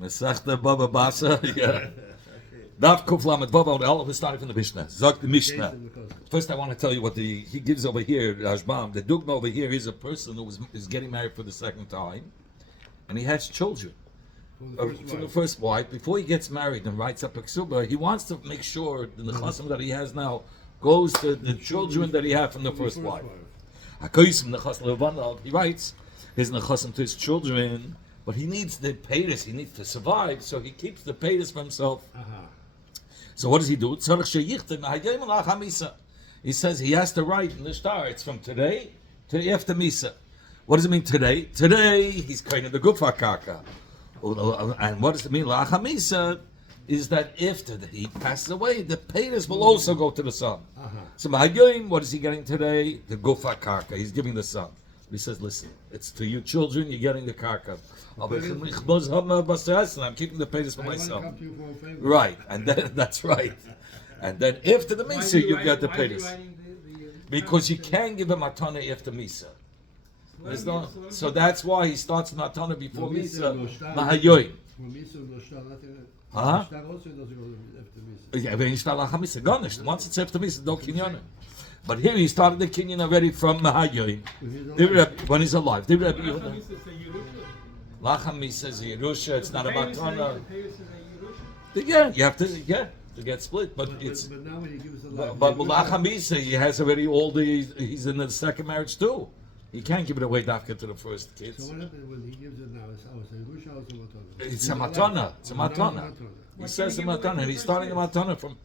Mesachta Bava basra. Yeah. Daf Kuf Lamed Bava. All of us starting from the Mishnah. Zog the Mishnah. First, I want to tell you what he gives over here. Rashbam. The dugma over here is a person who is getting married for the second time, and he has children. From the first wife, before he gets married and writes up a ksuba, he wants to make sure the nechasim that he has now goes to the children that he had from the first wife. He writes his nechasim to his children, but he needs the paytas, he needs to survive, so he keeps the paytas for himself. So what does he do? He says he has to write in the star, it's from today to after Misa. What does it mean today? Today he's kind of the gufa kaka. And what does it mean? La'achamisa is that after he passes away, the paytas will also go to the son. So Mahayoim, what is he getting today? The gufa karka. He's giving the son. He says, listen, it's to you children, you're getting the karka. I'm keeping the paytas for myself. Right, and then that's right. And then after the Misa, you get the paytas. Because you can't give a matana after Misa. So that's why he starts Matana before Misa. Mahayoim. Huh? Once it's after Misa, no kinyan. But here he started the kinyan already from Mahayoim. When he's alive. Lachamisa is a Yerusha, it's not a Matana. Yeah, you have to get split. But it's. But Lachamisa, he has already he's in the second marriage too. He can't give it away dafka to the first kids. So what happens when he gives it now? It's a matana. It's a matana. He says a matana, and he's starting a matana from.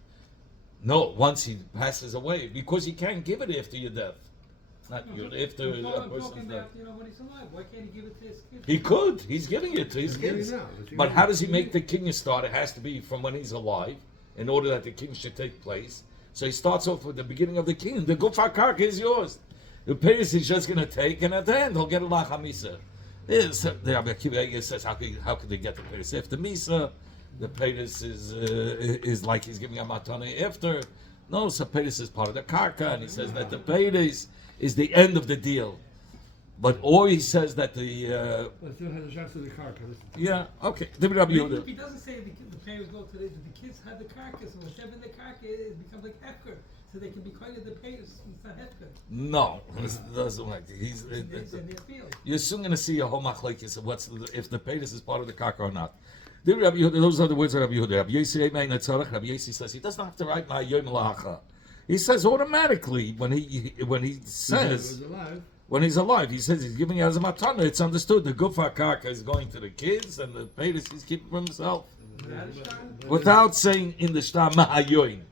No, once he passes away, because he can't give it after your death. Not after a person's death. When he's alive, why can't he give it to his kids? He could. He's giving it to his kids. But how does he make the king start? It has to be from when he's alive, in order that the king should take place. So he starts off with the beginning of the king. The gufa karka is yours. The paytas he's just going to take, and at the end he'll get a lachamisa. The Rabbi Akiva says, how could they get the paytas after misa? The paytas is like he's giving a matana after. No, so paytas is part of the karka, and he says that the paytas is the end of the deal. But or he says that the. But still has a chance to the karka. Yeah, okay. If he doesn't say the paytas go to the kids have the karka, so whatever in the karka it becomes like hefker. So they can be quite the paytas. It's not hefker. No, it doesn't like you're soon going to see a whole machlekes of if the paytas is part of the karka or not. Those are the words of Rabbi Yehuda. Rabbi Yossi says he doesn't have to write my yom lacha. He says automatically when he says when he's alive, he says he's giving it as a matana. It's understood. The gufa karka is going to the kids, and the paytas he's keeping for himself, without saying in the shtar mahayoim.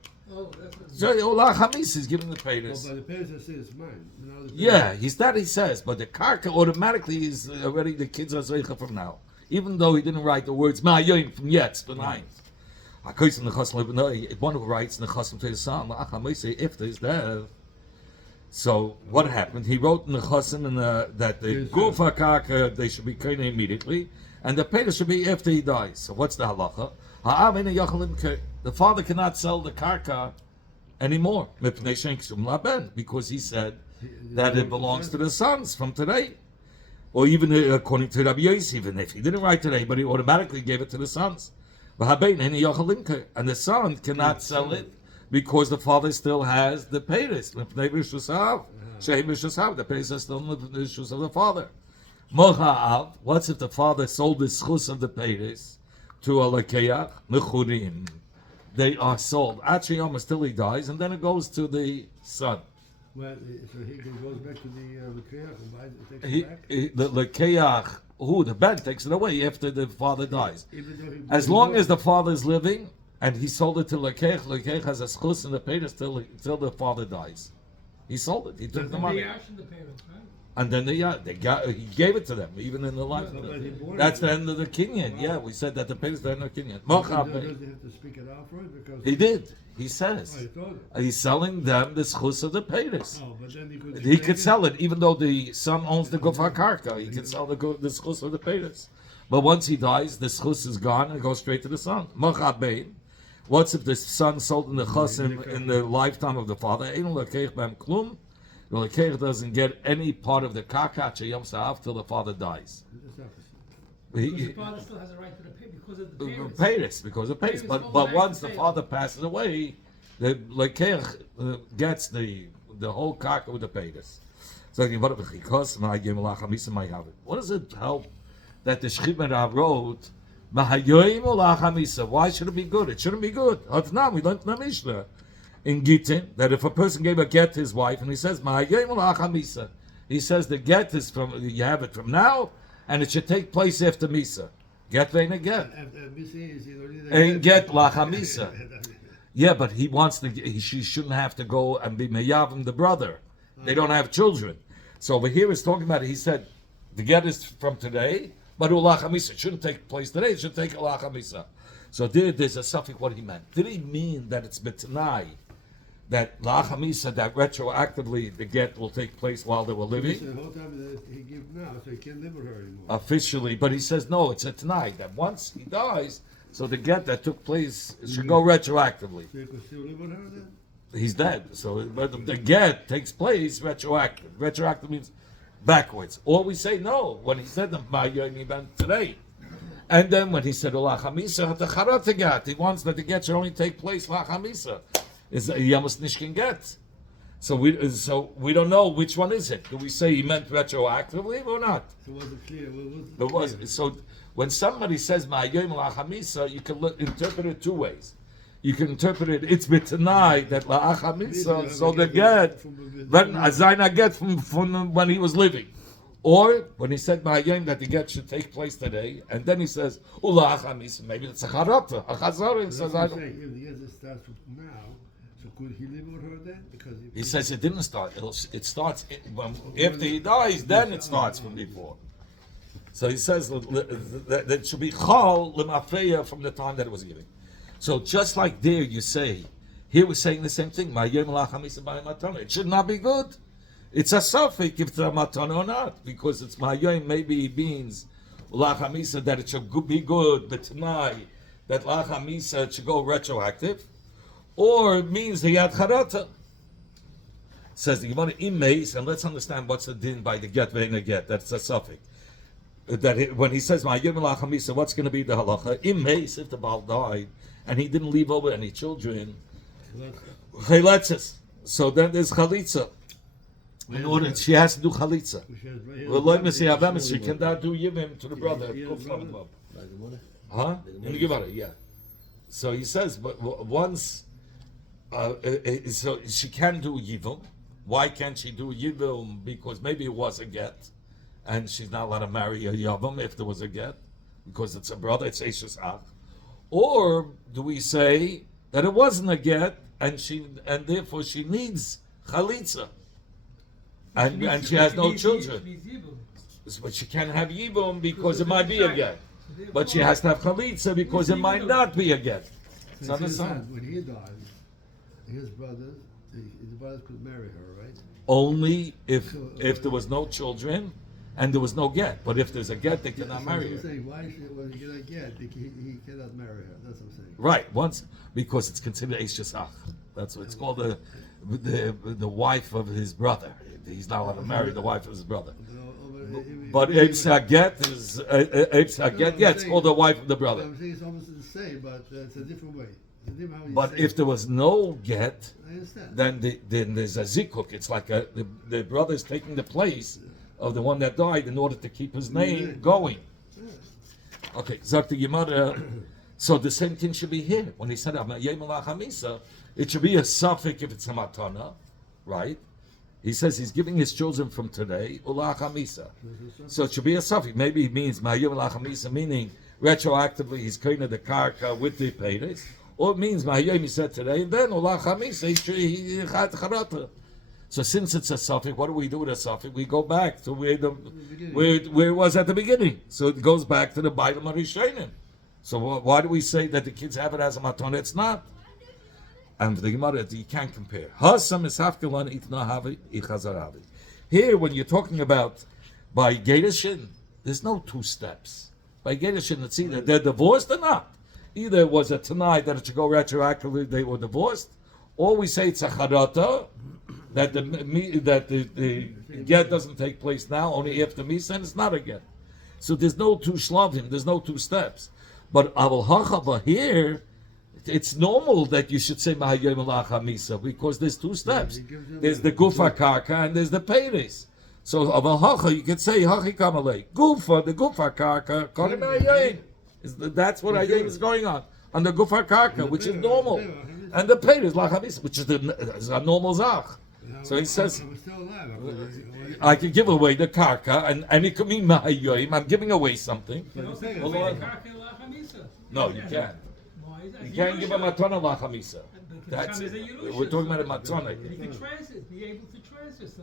So Olah Hamis is giving the paytas. But the paytas says mine. Yeah, he says, but the karka automatically is already the kids are zeicha from now, even though he didn't write the words ma'ayoim from yet the ninth. One who writes nechasim to his son, if there's death. So what happened? He wrote nechasim that the gufa karka they should be kaina immediately, and the paytas should be after he dies. So what's the halacha? The father cannot sell the karka anymore because he said that it belongs to the sons from today. Or even according to Rabbi Yossi, even if he didn't write today, but he automatically gave it to the sons. And the son cannot sell it because the father still has the paytas. The paytas are still in the issues of the father. What's if the father sold the schus of the paytas to a lekeach mechurim? They are sold. Achiyom till he dies, and then it goes to the son. Well, so he goes back to the lekeach and buys it, takes it back? The lekeach, the ben takes it away after the father dies. As long as the father is living, and he sold it to lekeach has a schus in the paytas till the father dies. He sold it. He took the money. And then he gave it to them, even in the life. That's the end of the kinyan. Yeah, we said that the paytas the end of the kinyan. Does he have to speak it out for it? Because he did. He says he's selling them the schus of the paytas. Oh, but then he could sell it, even though the son owns the gufa karka. He can sell the schus of the paytas. But once he dies, the schus is gone and it goes straight to the son. What's if the son sold in the chasim in the lifetime of the father? The lekeach doesn't get any part of the karka yom sa'af till the father dies. Because the father still has a right to the pay because of the parents. Payers, because of payers. Parents But don't once like the to father passes away, the lekech gets the whole karka with the payers. So what does it help that the Shchibah wrote? Why should it be good? It shouldn't be good. We learned in the Mishnah in Gittin that if a person gave a get to his wife and he says he says the get is from, you have it from now and it should take place after Misa. Get vein again. Ain't get lachamisa. Yeah, but he wants to. She shouldn't have to go and be meyavim the brother. They don't have children. So over here is talking about it. He said the get is from today, but ulachamisa. It shouldn't take place today. It should take ulachamisa. So there's a suffix what he meant. Did he mean that it's betnai, that lachamisa, that retroactively the get will take place while they were living? The whole time that he gives now, so he can't live with her anymore. Officially, but he says no. It's a tonight that once he dies, so the get that took place should go retroactively. So he could still live with her then? He's dead. So but the get takes place retroactive. Retroactive means backwards. Or we say no when he said the Ma'ayim event today. And then when he said Ola Chamisa, the Charata get, he wants that the get should only take place La Chamisa. Is Yamas Nishkin get. So we don't know which one is it. Do we say he meant retroactively or not? So was it clear? It was. So when somebody says Ma'ayim La Chamisa, you can interpret it two ways. You can interpret it, it's b'tanai that la'achamisa, so the get, when Azayna get from when he was living. Or when he said Ma'ayim that the get should take place today, and then he says, ula'achamisa, maybe it's a charata, a chazarim, says I don't. If the get starts from now, so could he live with her then? Because He says it didn't start, it starts, after he dies, then it starts from before. So he says that it should be chal lemafreya from the time that it was given. So just like there you say, here we're saying the same thing. It should not be good. It's a suffix if it's a matana or not, because it's ma'ayim maybe means lachamisa that it should be good, but tonight that lachamisa should go retroactive, or it means the yad charata. Says the Gemara imeis, and let's understand what's the din by the get ve'ena get. That's a suffix. That when he says ma'ayim lachamisa, what's going to be the halacha? Imeis, if the Baal died and he didn't leave over any children, chayletzes. So then there's chalitza. In order, she has to do chalitza. She cannot do yivim to the brother. Huh? In the Gemara, yeah. So he says, but once, so she can do yivim. Why can't she do yivim? Because maybe it was a get, and she's not allowed to marry a yavam if there was a get, because it's a brother. It's Eishes Ach. Or do we say that it wasn't a get, and therefore she needs chalitza, and she has no children, but she can't have yibum because it might be a get, but she has to have chalitza because it might not be a get. So when he died, his brothers could marry her, right? Only if there was no children. And there was no get, but if there's a get, they cannot marry her. Saying, why when he get a get, he cannot marry her? That's what I'm saying. Right, because it's considered Eishes Ach. That's what it's called, the wife of his brother. He's not allowed to marry the wife of his brother. But Eibs HaGet is it's called the wife of the brother. I'm saying it's almost the same, but it's a different way. But if there was no get, I understand. then there's a zikuk. It's like the brother is taking the place of the one that died in order to keep his name going. Okay, Zak the Gemara. So the same thing should be here. When he said Hamisa, it should be a suffix if it's a matana, right? He says he's giving his children from today, Ula Hamisa. So it should be a suffix. Maybe it means Ma'ayim Hamisa, meaning retroactively he's kind of the karka with the payers. Or it means Ma'ayim he said today, and then Ula Hamisa, he had charata. So since it's a suffix, what do we do with a suffix? We go back to where it was at the beginning. So it goes back to the Bailam Arishanim. So why do we say that the kids have it as a matana? It's not. And the Gemara, you can't compare. Here, when you're talking about by Gedushin, there's no two steps. By Gedushin, it's either they're divorced or not. Either it was a Tanai that it should go retroactively, they were divorced, or we say it's a Charata, that the get doesn't take place now, only after Misa, and it's not a get. So there's no two shlavim, there's no two steps. But aval hachava here, it's normal that you should say Mahayim Alach Hamisa because there's two steps. There's the Gufa Karka and there's the Peiris. So aval hacha, you could say Hachi Kamalei. Gufa, the Gufa Karka, Kodim Hayim. That's what Hayim is going on the Gufa Karka, which is normal. And the Peiris Lach Hamisa, which is a normal Zach. So he says, I can give away the karka, and it could mean Mahayim. I'm giving away something. You don't say the karka la chamisa. No, you can't. You can't give a matana la chamisa. That's we're talking about a matana. You can transit. Be able to transit. So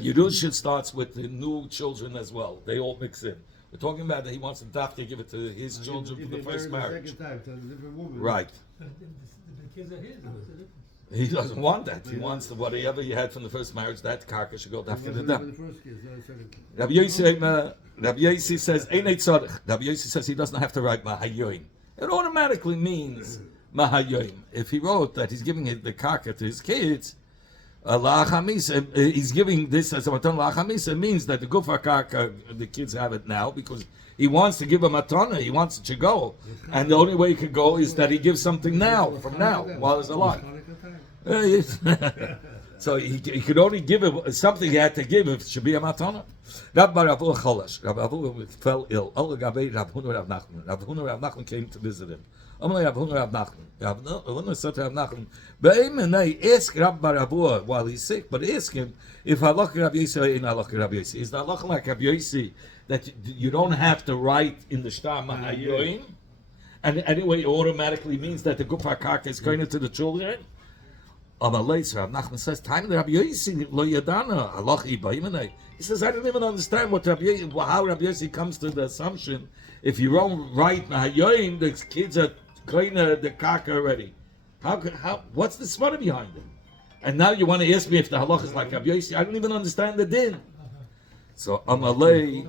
Yerusha starts with the new children as well. They all mix in. We're talking about that he wants to give it to his children for the first marriage. Right. the kids are his. He doesn't want that. He wants whatever he had from the first marriage. That karka should go after the them. Rabbi Yossi says, "Einay tzadich." Rabbi Yossi says he doesn't have to write Mahayoim. It automatically means Mahayoim. If he wrote that he's giving the karka to his kids, he's giving this as a matan la'achamisa. It means that the gufa karka, the kids have it now because he wants to give a matana. He wants it to go, and the only way he can go is that he gives something now, from now, while he's alive. So he could only give it something he had to give if it should be a matana. Rav Avu fell ill. Rav Nachman came to visit him. Rav Huna said to Rav Nachman, ask Rav Avu while he's sick, but ask him if halach Rav Yossi or in halach Rav Yossi. Is the halach like Rav Yossi that you don't have to write in the shtar Mahayoim, and anyway it automatically means that the gufa karka is going to the children? Rav Nachman says, "Time Rabbi Yossi lo yadana halachi ba'yimanei." He says, "I don't even understand how Rabbi Yossi comes to the assumption if you don't write Mahayoim, the kids are kind of the karka already. How? What's the svara behind it? And now you want to ask me if the halach is like Rabbi Yossi? I don't even understand the din." So Amalei,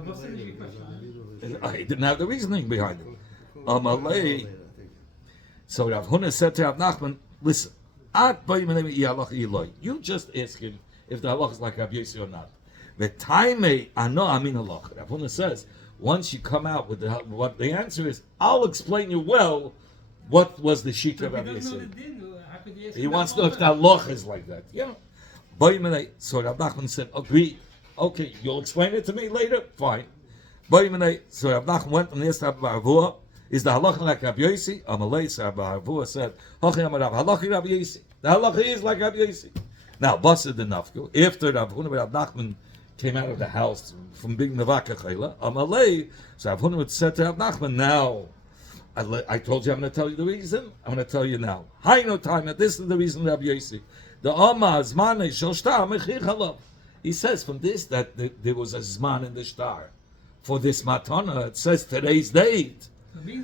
I didn't have the reasoning behind it. Amalei. So Rav Huna said to Rav Nachman, "Listen. You just ask him if the halach is like Rabbi Yossi or not. The time I know amin halach." Rav Huna says, once you come out with what the answer is, I'll explain you well what was the sheet of Rabbi Yossi. He wants to know if the halach is like that. Yeah. So Rav Nachman said, agree. Okay, you'll explain it to me later. Fine. So Rav Nachman went and asked Rabbi Avuah, is the halacha like Rabbi Yossi? Amalei, so Rabbi Avuah said, halacha Rabbi Yossi. The halacha is like Rabbi Yossi. Now, Basa the Nafku, after Rav Huna Rav Nachman came out of the house from being Nevaka Chayla, Amalei, so Rav Huna said to Rav Nachman, now, I told you I'm going to tell you the reason. I'm going to tell you now. Hi, no time. This is the reason Rabbi Yossi. The Amma Zmane Shel Shtar Mechir Halav. He says from this that there was a Zman in the Shtar. For this Matana, it says today's date.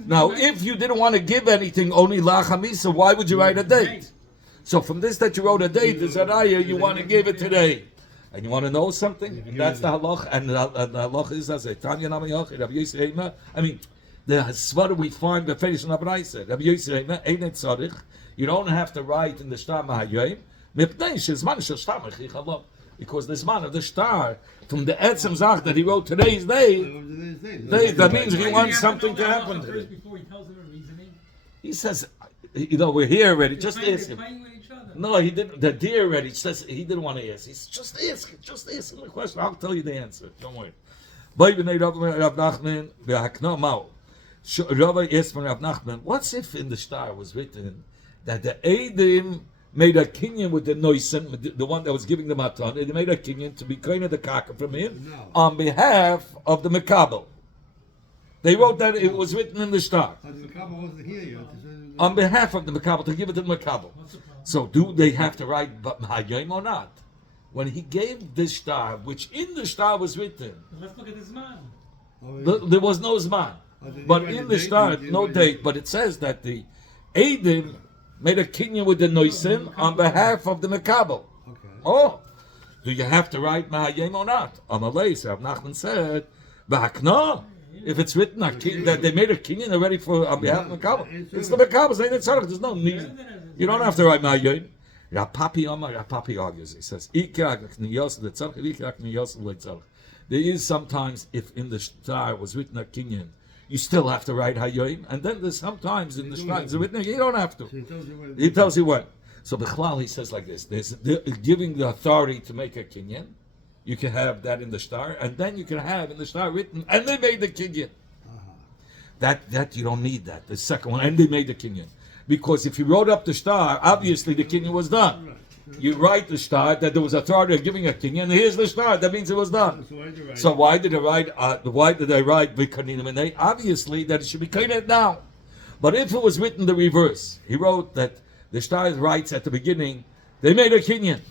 Now, if you didn't want to give anything, only La Chamisa, why would you write a date? So from this that you wrote a date, the Zaraya, you want to give it today. And you want to know something? And that's the halach. And the halach is as a Tanya Namayach, Rabbi Yossi Eima. I mean, the Svara we find the Fedish and Abraisa. Rabbi Yossi Eima, Einet Tzarich. You don't have to write in the Shtar Mahayoim. Mipnei Shezman Shel Shtar Mechich Halav. Because the Zman of the Shtar, from the Etzem Zach that he wrote today's day, that means he wants something to happen. Before he tells him a reasoning. He says, we're here already. Just ask him. No, he didn't. The deer already says he didn't want to ask. He's just ask him the question. I'll tell you the answer. Don't worry. Rabbi asked from Rav Nachman, what's if in the Shtar was written that the Eidim made a kinyan with the Noisim, the one that was giving the matan, they made a kinyan to be kind of the kaka from him on behalf of the Mekabel. They wrote that it was written in the Shtar. On behalf of the Mekabel, to give it to the Mekabel. So do they have to write Mahayim or not? When he gave this Shtar, which in the Shtar was written, let's look at the Zman. There was no Zman. But in the Shtar, no date. But it says that the Eidim made a kinyan with the Noisim on behalf of the Mekabel. Okay. Oh, do you have to write Mahayim or not? Amalei, so Rav Nachman said, B'hakna, if it's written that they made a kinyan already for on behalf of Mekabel, it's the Mekabel saying it's there's no need. You don't have to write Mahayim. Rav Papi argues. He says, There is sometimes, if in the star was written a kinyan, you still have to write hayoim, and then there's sometimes in the star it's written you don't have to. So he tells you when. He tells you what. So Bichlal, he says like this: there's giving the authority to make a kinyan. You can have that in the star, and then you can have in the star written, and they made the kinyan. That you don't need that. The second one, and they made the kinyan, because if you wrote up the star, obviously the kinyan was done. You write the star that there was authority of giving a kinyan, and here's the star. That means it was done. So why did I write? Why did I write b'kaninim? And obviously that it should be kinyan now. But if it was written the reverse, he wrote that the star writes at the beginning, they made a kinyan.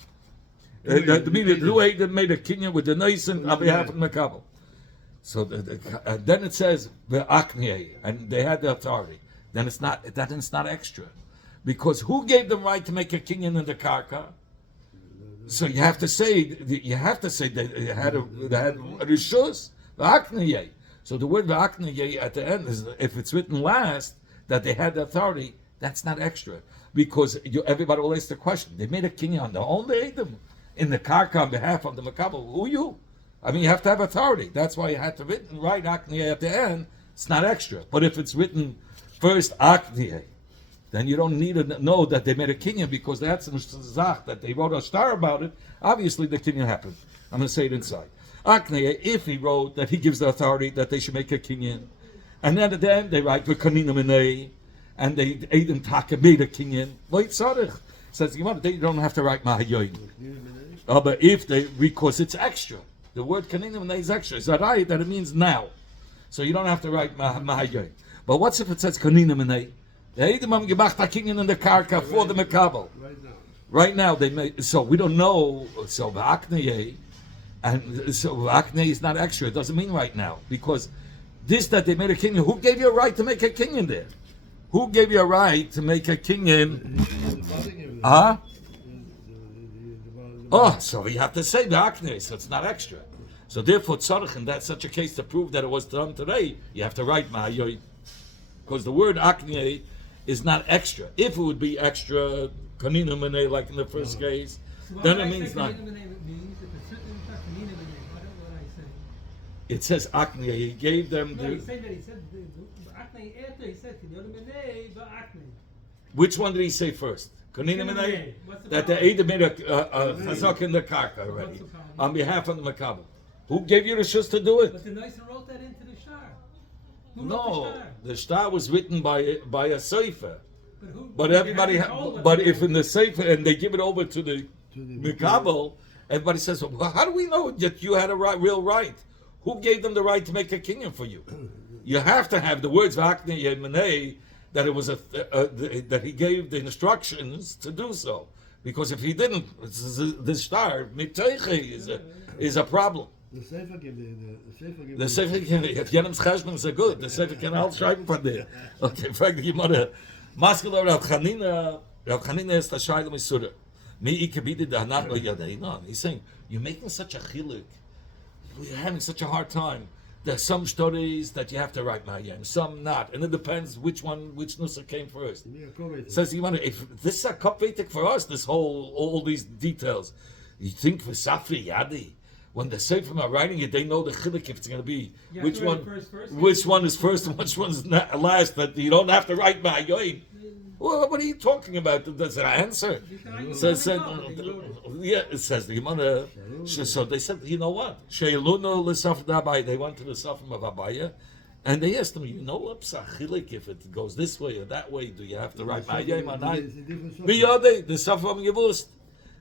The made a kinyan with the Naisen on behalf of the Makabel. So then it says ve'aknei, and they had the authority. Then it's not extra, because who gave them right to make a kinyan in the karka? So you have to say that they had a rishus ve'aknei. So the word ve'aknei at the end is, if it's written last that they had the authority, that's not extra, because everybody will ask the question. They made a kinyan, they only ate them in the karka on behalf of the makabel. Who you? I mean, you have to have authority. That's why you had to write akniyah at the end. It's not extra. But if it's written first akniyah, then you don't need to know that they made a kinyan, because that's an zach that they wrote a star about it. Obviously, the kinyan happened. I'm going to say it inside. Akniyah, if he wrote that he gives the authority that they should make a kinyan, and then at the end they write v'kaninim inei, and they Eidim Taka made a kinyan. Wait, tzarich says they don't have to write mahayoyin. But if they, because it's extra. The word kaninim is extra. Is that right? That it means now. So you don't have to write mahayoy. But what's if it says kaninim inei? The Eidim am gebacht a kinyan in the karka for the makabel. Right now they make. So we don't know. So v'aknei, and so v'aknei is not extra. It doesn't mean right now, because this that they made a kinyan. Who gave you a right to make a kinyan there? Who gave you a right to make a kinyan? Huh? Oh, so you have to say the aknei, so it's not extra. So therefore, tzarich, in that such a case, to prove that it was done today, you have to write ma'ayoy, because the word aknei is not extra. If it would be extra, kanina menei, like in the first case, So then it means not. It says aknei. He gave them No, he the. said that. He said aknei after he said k'niyonu menei v'aknei. Which one did he say first? Kanina menei. What's the That the problem? Eidim made a chazak in the karka already What's the problem? on behalf of the makabel. Who gave you the shus to do it? But the Nicer wrote that into the shar. Who wrote No, the shar? the star was written by a sefer. But you everybody, have to know what but the- if in the sefer and they give it over to the mikabel, everybody says, well, how do we know that you had a real right? Who gave them the right to make a kinyan for you? You have to have the words v'aknei yemenei, that it was that he gave the instructions to do so. Because if he didn't, the star miteiche is a problem. The Sefer gave The Sefer can, if Yenem's cheshbon is good, the Sefer can all schreiben von dir. Okay, frag die Gemara. Maskele Rav Chanina is the Shaila Misura. Me ikabidi da hanat lo yadeina. He's saying, you're making such a chiluk. You're having such a hard time. There's some stories that you have to write ma'ayim, some not. And it depends which nusa came first. Says if this is a kopvetik for us, all these details. You think for Safri Yadi, when the Sefer are writing it, they know the chiluk if it's going to be You have which to write one, first, which one is first and which one is last. That you don't have to write ma'ayim. Well, what are you talking about? That's an answer. It says, yeah, it says the Gemara. So they said, you know what? Sheilunu l'saf dabai. They went to the Safim of Abaya, and they asked him, you know what psachilik, if it goes this way or that way, do you have to write ma'ayim or not? Biyade, the Safim Yevust.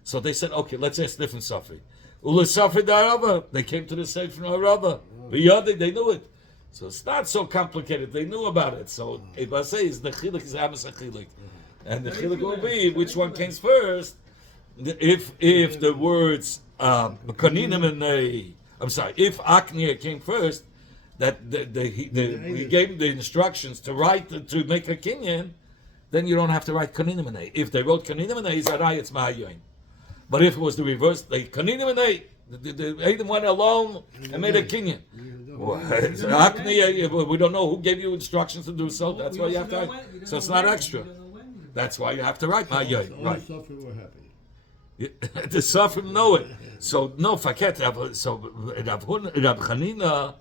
So they said, okay, let's ask different Safi. U'lesafi darava. They came to the Sefer Harava. Biyade, they knew it. So it's not so complicated. They knew about it. So if I say the chiluk is amas chiluk, and the chiluk will be which one came first. If the words kaninim and I'm sorry, if aknia came first, that we gave him the instructions to write to make a kinyan, then you don't have to write kaninim and if they wrote kaninim and it's ma'ayoin. But if it was the reverse, they kaninim and the Adam went alone and made a kinyan. We don't know who gave you instructions to do so. That's why you have to. We So don't it's know not when. extra. We don't know when. That's why you have to write ma'ayoin. All the Right. Suffer were happy. The Safrim know it. So no, forget. So Rab Chanina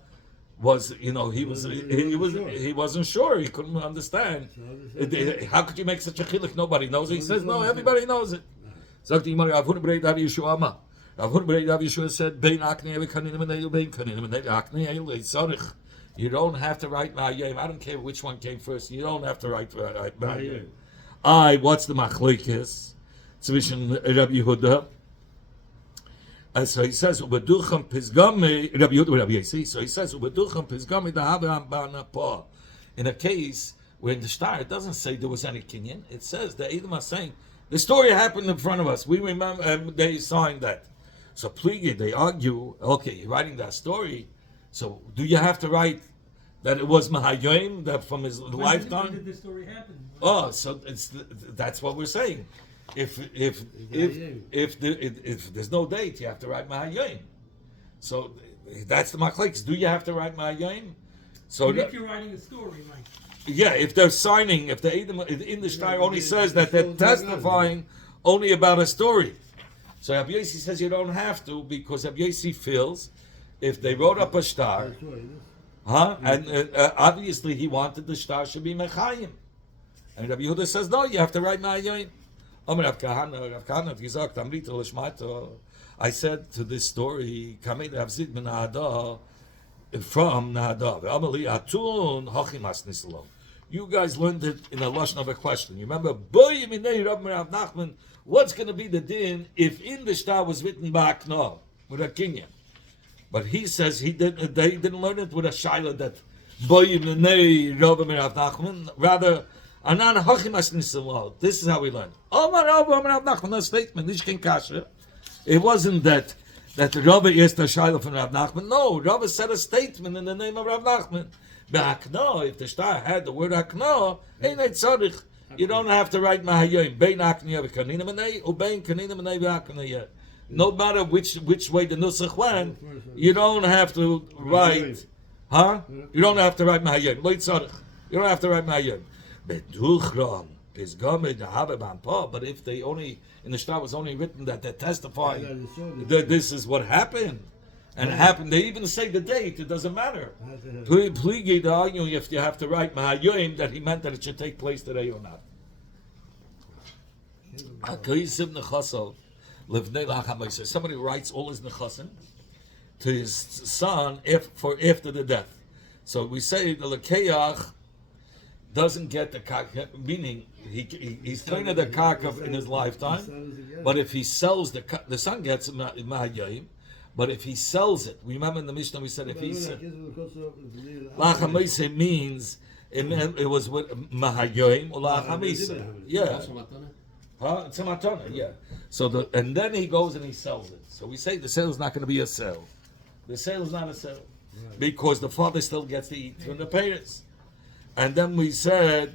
was, he wasn't sure. He couldn't understand. How could you make such a chiluk? Nobody knows it. He says no, everybody knows it. Sagt die Rav Huna Brei Rav Yeshua Amar. Rav Huna Brei Rav Yeshua said, "Bein aknei v'kanim v'nei bein kanim v'nei aknei elei tzarich." You don't have to write ma'ayim. I don't care which one came first. You don't have to write ma'ayim. What's the machlokes zwischen Rabbi Yehuda? And so he says, "Ubeducham pizgami Rabbi Yehuda Rabbi Yesi." So he says, "Ubeducham pizgami dahavam ba'napa." In a case where in the star it doesn't say there was any kinyan, it says the Edom are saying the story happened in front of us. We remember they signed that. So Pligi, they argue, okay, you're writing that story. So do you have to write that it was Mahayim that from his lifetime? When did this story happen? Oh, so that's what we're saying. If there's no date, you have to write Mahayim. So that's the machlokes. Do you have to write Mahayim? So But if you're writing a story, like yeah, if they're signing, if the Edom in the Shtai only says that they're testifying only about a story. So Rabbi Yossi says you don't have to, because Rabbi Yossi feels if they wrote up a star, and obviously he wanted the star should be Mechayim. And Rabbi Yehuda says, no, you have to write Ma'ayim. Rav Kahana hat gesagt, Amrita l'shmato. I said to this story, Kamei Avzid min Nahada, from Nahada. Amali atun hachim asnislo. You guys learned it in a lashon of a question. You remember, Boy minei Rav Nachman, what's going to be the din if in the star was written ba'akna with a kinyan? But he says they didn't learn it with a shaila that Boy minei Rav Nachman. Rather, anan hachim asnislo. This is how we learn. Omar Rav Nachman, a statement. Nishkin kasha. It wasn't that Rava is the shaila from Rav Nachman. No, Rava said a statement in the name of Rav Nachman. Be'akna, if the star had the word akna, ain't it tzarich. You don't have to write mahayim. Bein akniya v'kanina menei, or bein kanina menei v'akniya. No matter which way the nusach went, you don't have to write. You don't have to write mahayim. Lo tzarich. You don't have to write mahayim. Beduchram is gamed habe b'ampa. But if they only in the star was only written that they're testifying that this is what happened. And it happened. They even say the date. It doesn't matter. Pligi, the arguing if you have to write Mahayim that he meant that it should take place today or not. Somebody writes all his nechasim to his son for after the death. So we say the lekeach doesn't get the karka, meaning he's kind of the karka in his lifetime. But if he sells the son gets Mahayim. But if he sells it, remember in the Mishnah we said if he sells Lachamise means it was with Mahayim or Lachamise. Yeah. It's a matana, yeah. So and then he goes and he sells it. So we say the sale is not going to be a sale. The sale is not a sale. Because the father still gets to eat from the parents. And then we said,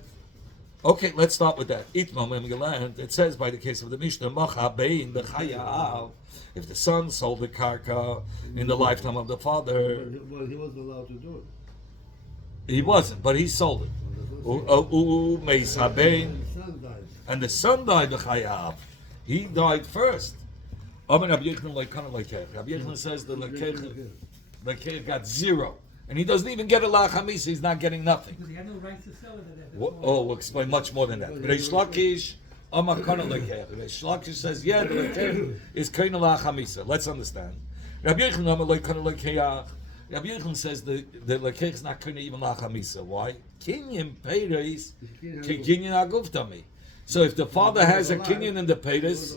okay, let's start with that. It says by the case of the Mishnah, if the son sold the karka in the lifetime of the father, well, he wasn't allowed to do it. He wasn't, but he sold it. And the son died the He died first. Rabbi Yechon says the lekech got zero. And he doesn't even get a lachamis, he's not getting nothing. Because he had no rights to sell it at that point. We'll explain much more than that. Reish Lakish, Amar Kana Lekech. Reish Lakish says, yeah, the lekech is Kana lachamisa. Let's understand. Rabbi Yechon Amar Lo Kana Lekech. Rabbi Yechon says the lekech is not Kana even lachamisa. Why? Kinyan peiros kinyan aguftami. So if the father has a kinyan in the peiros,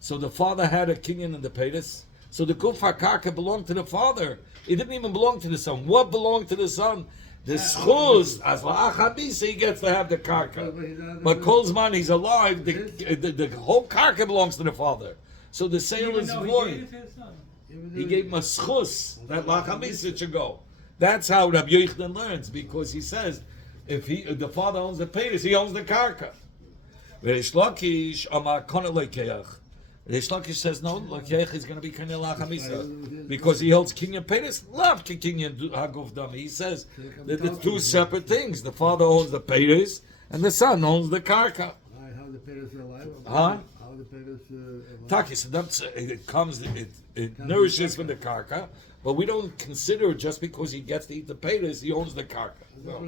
so the father had a kinyan in the peiros, so the gufar karka belonged to the father. It didn't even belong to the son. What belonged to the son? The schuz, as la'achabisa, he gets to have the karka. But Kolzman, he's alive, the whole karka belongs to the father. So the sale is void. He gave him a schuz, that la'achabisa should go. That's how Rabbi Yochanan learns, because he says, if the father owns the peiros, he owns the karka. Reish Lakish, Amar Kona Lekeach. Reish Lakish says no, Lekech is going to be Kinyan Lachamisa because he holds Kinyan Peiros, love Kinyan Haguf Dami. He says that it's two separate things. The father owns the Peiros and the son owns the Karka. How the Peiros are alive? Huh? How the Pegas, Taki, so that's, it comes, it nourishes from the karka, but we don't consider just because he gets to eat the paytas, he owns the karka. No.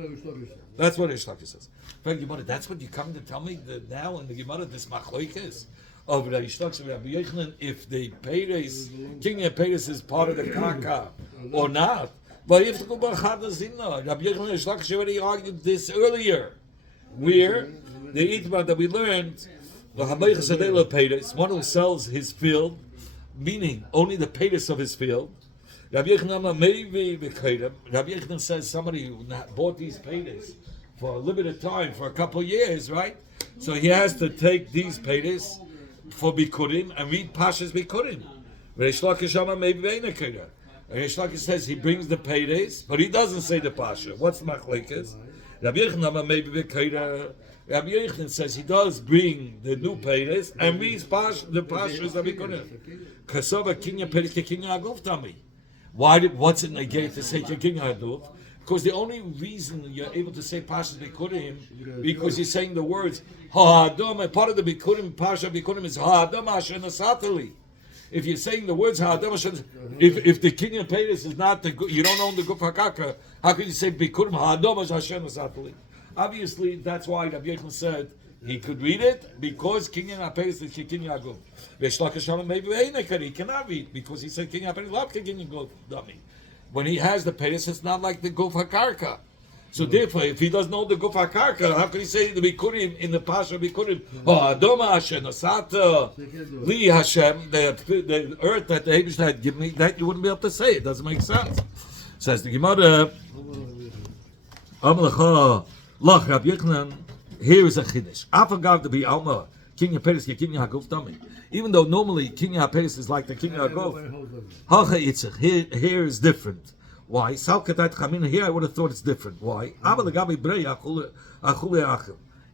That's what Ishlaki says. But Gemara, that's what you come to tell me that now in the Gemara, this machlokes of the Ishlaki of Rabbi Yochanan, if the paytas, king of paytas is part of the karka or not. But if the Rabbi Yochanan and Ishlaki already argued this earlier, where the itma that we learned, the Hamaychas Adela paytas, one who sells his field, meaning only the paytas of his field. Rabbi Yochanan says somebody who bought these paytas for a limited time, for a couple of years, right? So he has to take these paytas for bikurim and read pashas bikurim. Reish Lakish maybe veinakira. Reish Lakish says he brings the paytas, but he doesn't say the pasha. What's the machlekes? Rabbi Yochanan maybe veinakira. Rabbi Yochanan says he does bring the new paytas and reads the pashas of bikurim. Kasava kinya paytas kinya aguf tami. What's it negate to say King Haduf? Because the only reason you're able to say Pasha Bikurim because you're saying the words Ha'adam, and part of the Bikurim, Pasha Bikurim is Ha'adam Asher Nasatali. If you're saying the words Ha'adam Asher, if the King of Paytas is not the you don't own the Guf HaKaka, how can you say Bikurim Ha'adam Asher Nasatali? Obviously, that's why Rabbi Yochanan said he could read it because King Paytas is King Yaguf. Maybe he cannot read because he said King Paytas love King Yaguf dummy. When he has the Paytas, it's not like the Guf HaKarka. So therefore, if he doesn't know the Guf HaKarka, how can he say the Bikurim in the Pasha Bikurim? Oh, Adoma Hashem, Asata, Li Hashem, the earth that the Abish had given me, that you wouldn't be able to say. It doesn't make sense. Says the Gemara, Amalacha, Lach Rabbi Yochanan. Here is a chiddush. Afagav to be alma king of Peres, king Haguf Dami. Even though normally king of Peres is like the king of Haguf, Hacha Itzach. Here is different. Why? Salkatat Chamina. Here I would have thought it's different. Why?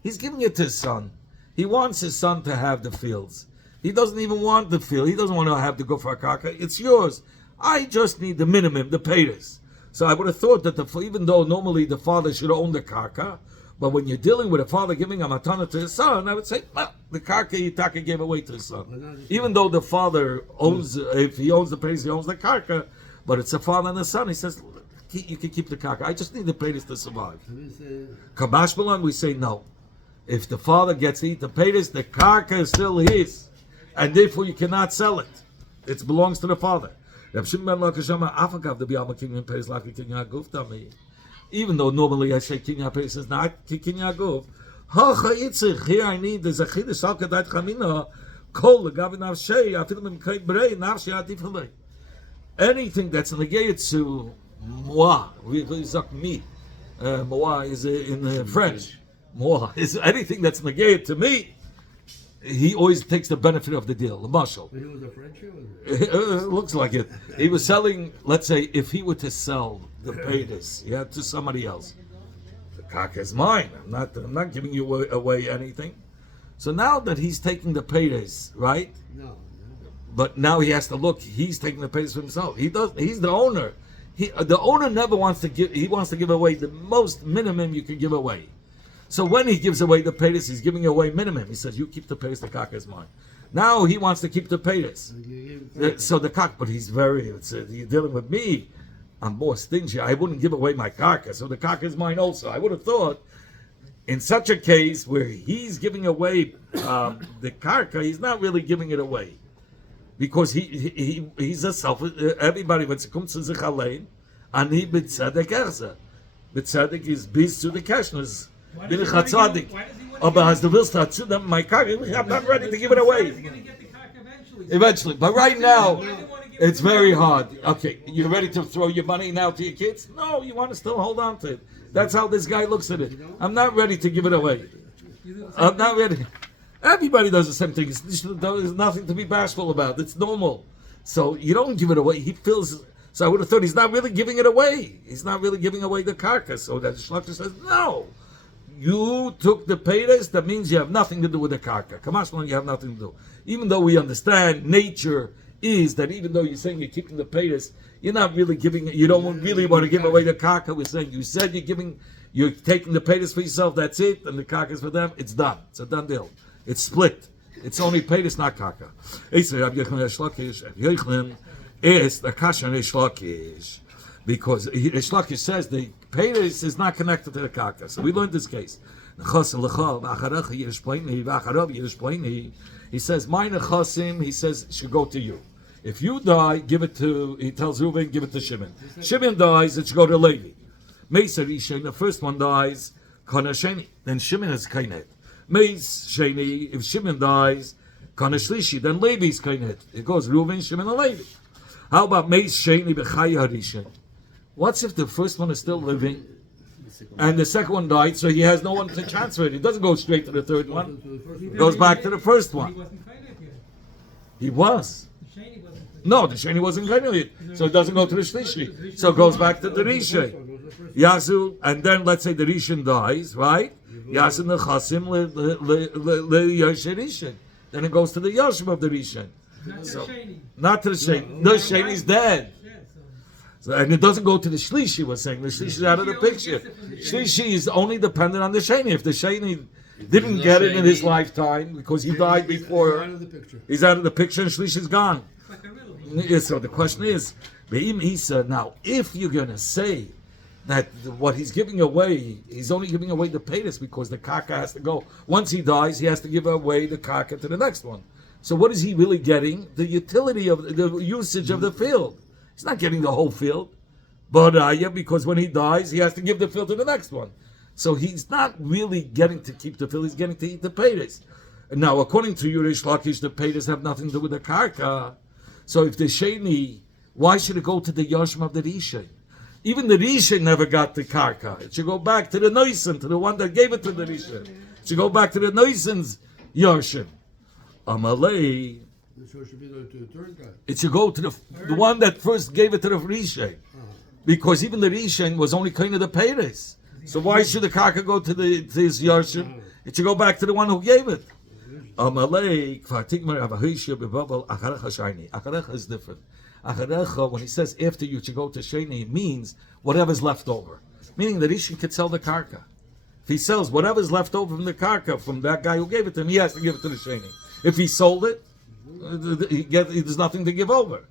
He's giving it to his son. He wants his son to have the fields. He doesn't even want the field. He doesn't want to have the Guf HaKarka. It's yours. I just need the minimum, the Peres. So I would have thought that even though normally the father should own the karka, but when you're dealing with a father giving a matana to his son, I would say, well, the karka Yitaka gave away to his son. Even though the father owns, if he owns the paytas, he owns the karka, but it's a father and a son. He says, you can keep the karka. I just need the paytas to survive. Kabash Balan, we say no. If the father gets to eat the paytas, the karka is still his, and therefore you cannot sell it. It belongs to the father. Even though normally I say King HaPeres is not King Yagov. Hacha Itzich, here I need, there's a Chiddush, Salkadat Chamina, Kol, Gavi Navshei, Afilim in Kait Berei, Navshei Adifalei. Anything that's negated to moi, we talk me, moi is in French, moi is anything that's negated to me, he always takes the benefit of the deal, the marshal. He was a French? It looks like it. He was selling, let's say, if he were to sell the paytas, to somebody else, the karka is mine. I'm not giving you away anything. So now that he's taking the paytas, right? No. But now he has to look. He's taking the paytas for himself. He's the owner. The owner never wants to give. He wants to give away the most minimum you can give away. So when he gives away the paytas, he's giving away minimum. He says, "You keep the paytas. The karka is mine." Now he wants to keep the paytas. So the karka, but he's you're dealing with me. I'm more stingy. I wouldn't give away my karka. So the karka is mine also. I would have thought, in such a case where he's giving away the karka, he's not really giving it away. Because he's a selfish, everybody, when it comes to zich allein, ani b'tzadek erza. B'tzadek is bis to the kashnus. Bin ich tzaddik. Aber as the willst dazu, then my karka, I'm not ready to give it away. Eventually. But right now, it's very hard. Okay, you're ready to throw your money now to your kids? No, you want to still hold on to it. That's how this guy looks at it. I'm not ready to give it away. I'm not ready. Everybody does the same thing. There's nothing to be bashful about. It's normal. So you don't give it away. He feels. So I would have thought he's not really giving it away. He's not really giving away the carcass. So that the Shlachta says, no. You took the paytas, that means you have nothing to do with the karka. Kamashman, you have nothing to do. Even though we understand nature is that even though you're saying you're keeping the paytas, you're not really giving. You don't really want to give away the karka. We're saying you said you're taking the paytas for yourself. That's it, and the karka is for them. It's done. It's a done deal. It's split. It's only Peiris, not Karka. Either Rabbi Yochanan Reish Lakish, Rabbi Yochanan is the Kasha Reish Lakish, because Reish Lakish says the Peiris is not connected to the Karka. So we learned this case. He says, my nechasim, he says, should go to you. If you die, give it to, he tells Reuven, give it to Shimon. Shimon dies, it should go to Levi. Meis Rishon, the first one dies, Kana Sheni. Then Shimon is Kainet. Meis Sheni, if Shimon dies, Kana Shlishi, then Levi's Kainet. It goes Reuven, Shimon, and Levi. How about Meis Sheni B'chaya Rishon? What's if the first one is still living, and the second one died, so he has no one to transfer it? It doesn't go straight to the third one. It goes back to the first one. He wasn't kind of yet. He was. The Shani wasn't. No, the Sheni wasn't kind of it. So it doesn't go to the Shlishi. So it goes back to the Rishon. Yasu, and then let's say the Rishon dies, right? Yasu Nechasim Rishon. Then it goes to the Yashim of the Rishon. Not to the Shani. Not to the Sheni. The Sheni's dead. Yeah, So, and it doesn't go to the Shlishi, we're saying. The Shlishi is out of the picture. Shlishi is only dependent on the Sheni. If the Sheni didn't get it in his lifetime because he died before, Out of the picture. he's out of the picture and Shlishi is gone. it's like a riddle. Yeah, so the question is, Be'im Isa, now, if you're going to say that what he's giving away, he's only giving away the paytas because the karka has to go. Once he dies, he has to give away the karka to the next one. So what is he really getting? The utility of the usage of the field. He's not getting the whole field. But because when he dies, he has to give the field to the next one. So he's not really getting to keep the field, he's getting to eat the paytas. Now, according to Reish Lakish, the paytas have nothing to do with the karka. So if the Sheni, why should it go to the Yashim of the Rishon? Even the Rishon never got the karka. It should go back to the Noisan, to the one that gave it to the Rishon. It should go back to the Noisan's Yashim. Amalei, So it should be to the third guy. it should go to the one that first gave it to the Rishon. Because even the Rishon was only kind of the Peiris. So why should the karka go to his Yashim? It should go back to the one who gave it. Amalei, Acharecha is different. Acharecha, when he says after you should go to Sheni, it means whatever's left over. Meaning the Rishon could sell the karka. If he sells whatever's left over from the karka, from that guy who gave it to him, he has to give it to the Sheni. If he sold it, there's nothing to give over.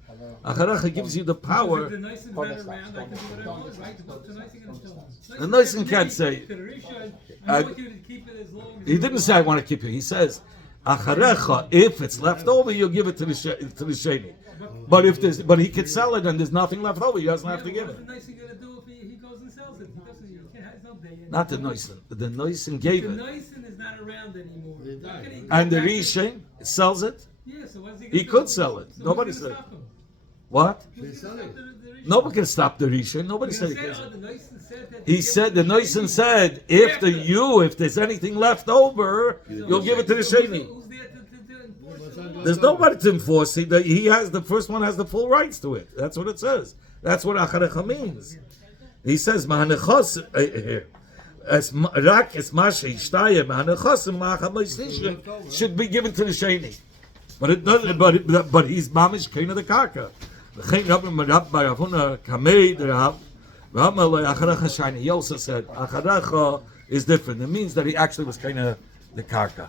Acharecha gives you the power. If the Nice is not around, I can do what I want, right? Go to Nice and tell him. The Nice can't say. To the Rishon, I want you to keep it as long as He didn't say I want to keep it. He says, Acharecha, if it's left over, you'll give it to the Sheni. But he could sell it and there's nothing left over. He doesn't have to give it. What's the Nice going to do if he goes and sells it? He doesn't. He can't. It's no day. Not the Noisan. The Noisan gave The it. Nice is not around anymore. They died. How can he go And the back to- Rishon sells it. Yeah, so what's he He gonna could do? sell it. So Nobody who's said. gonna stop him? What? Who's gonna stop the Rishon? Nobody can stop the Rishon. Nobody He said he said, can. oh, the Nice said that He said, the Noisan said, if there's anything left over, you'll give it to the Sheni. Who's there to enforce it? There's nobody to enforce it. He has, the first one has the full rights to it. That's what it says. That's what Acharecha means. He says, Mahanechos, Rak es Mashe Ishtaya, Mahanechosim, Mahachamoisishim, should be given to the Sheni. But it doesn't, but he's Mamish Kain of the Karka. He also said, Acharecha is different. It means that he actually was kind of the Karka.